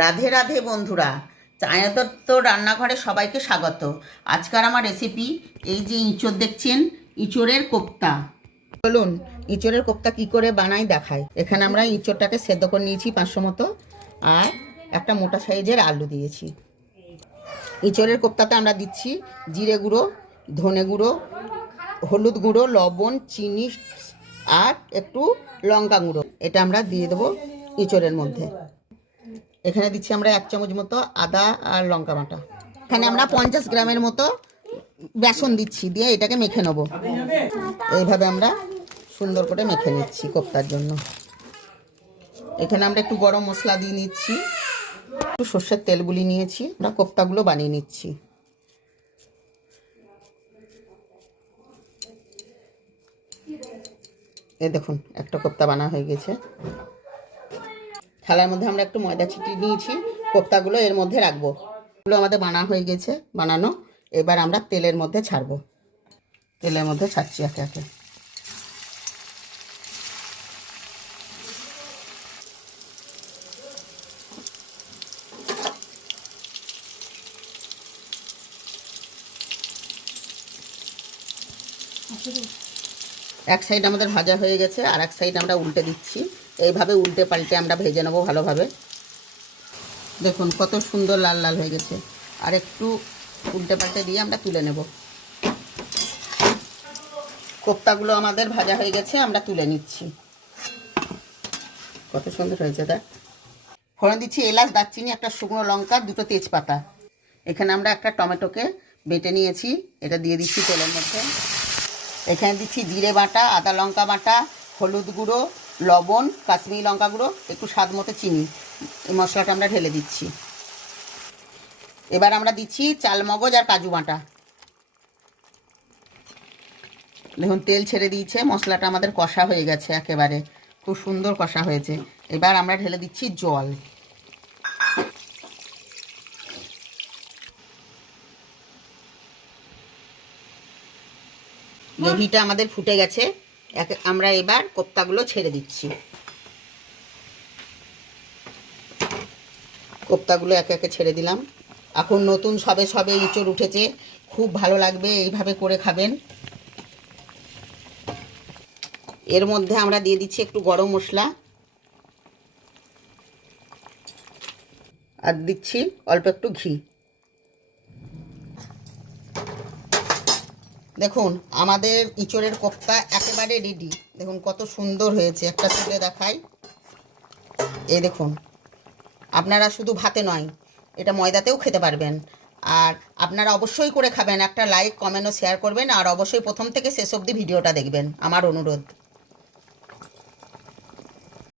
রাধে রাধে বন্ধুরা, ছায়াতত্ত্ব রান্নাঘরে সবাইকে স্বাগত। আজকার আমার রেসিপি এই যে ইঁচড় দেখছেন, ইঁচড়ের কোপ্তা। চলুন ইঁচড়ের কোপ্তা কি করে বানাই দেখাই। এখানে আমরা ইঁচড়টাকে সেদ্ধ করে নিয়েছি 500 মতো, আর একটা মোটা সাইজের আলু দিয়েছি। ইঁচড়ের কোপ্তাতে আমরা দিচ্ছি জিরে গুঁড়ো, ধনে গুঁড়ো, হলুদ গুঁড়ো, লবণ, চিনি আর একটু লঙ্কা গুঁড়ো। এটা আমরা দিয়ে দেবো ইঁচড়ের মধ্যে। এখানে দিচ্ছি আমরা 1 চামচ মতো আদা আর লঙ্কা বাটা। এখানে আমরা 50 গ্রামের মতো বেসন দিচ্ছি, দিয়ে এটাকে মেখে নেব। এইভাবে আমরা সুন্দর করে মেখে নিচ্ছি কোপ্তার জন্য। এখানে আমরা একটু গরম মশলা দিয়ে নিচ্ছি, একটু সর্ষের তেল গুলি নিয়েছি। আমরা কোপ্তাগুলো বানিয়ে নিচ্ছি। এই দেখুন একটা কোপ্তা বানা হয়ে গেছে। থালার মধ্যে আমরা একটু ময়দা ছিটিয়ে নিয়েছি, কোপ্তাগুলো এর মধ্যে রাখবো। এগুলো আমাদের বানানো। এবার আমরা তেলের মধ্যে ছাড়বো। তেলের মধ্যে ছাড়ছি একে একে। এক সাইড আমাদের ভাজা হয়ে গেছে, আর এক সাইড আমরা উল্টে দিচ্ছি। এইভাবে উল্টে পাল্টে আমরা ভেজে নেবো ভালোভাবে। দেখুন কত সুন্দর লাল লাল হয়ে গেছে। আর একটু উল্টে পাল্টে দিয়ে আমরা তুলে নেব। কোপ্তাগুলো আমাদের ভাজা হয়ে গেছে, আমরা তুলে নিচ্ছি। কত সুন্দর হয়েছে দেখ। ফোড়ন দিচ্ছি এলাচ, দারচিনি, একটা শুকনো লঙ্কা, 2টো তেজপাতা। এখানে আমরা একটা টমেটোকে বেটে নিয়েছি, এটা দিয়ে দিচ্ছি তেলের মধ্যে। এখানে দিচ্ছি জিরে বাটা, আদা লঙ্কা বাটা, হলুদ গুঁড়ো, লবণ, কাশ্মীরি লঙ্কা গুঁড়ো, একটু স্বাদ মতো চিনি। এই মশলাটা আমরা ঢেলে দিচ্ছি। এবার আমরা দিচ্ছি চালমগজ আর কাজু বাটা। দেখুন তেল ছেড়ে দিয়েছে, মশলাটা আমাদের কষা হয়ে গেছে, একেবারে খুব সুন্দর কষা হয়েছে। এবার আমরা ঢেলে দিচ্ছি জল। গ্রেভিটা আমাদের ফুটে গেছে, আমরা এবার কোপ্তাগুলো ছেড়ে দিচ্ছি। কোপ্তাগুলো একে একে ছেড়ে দিলাম। এখন নতুন সবে সবে ইঁচড় উঠেছে, খুব ভালো লাগবে, এইভাবে করে খাবেন। এর মধ্যে আমরা দিয়ে দিচ্ছি একটু গরম মশলা, আর দিচ্ছি অল্প একটু ঘি। দেখুন আমাদের ইঁচড়ের কোপ্তা একেবারে রেডি। দেখুন কত সুন্দর হয়েছে, একটা তুলে দেখাই। এই দেখুন, আপনারা শুধু ভাতে নয়, এটা ময়দাতেও খেতে পারবেন। আর আপনারা অবশ্যই করে খাবেন। একটা লাইক, কমেন্ট ও শেয়ার করবেন, আর অবশ্যই প্রথম থেকে শেষ অবধি ভিডিওটা দেখবেন, আমার অনুরোধ।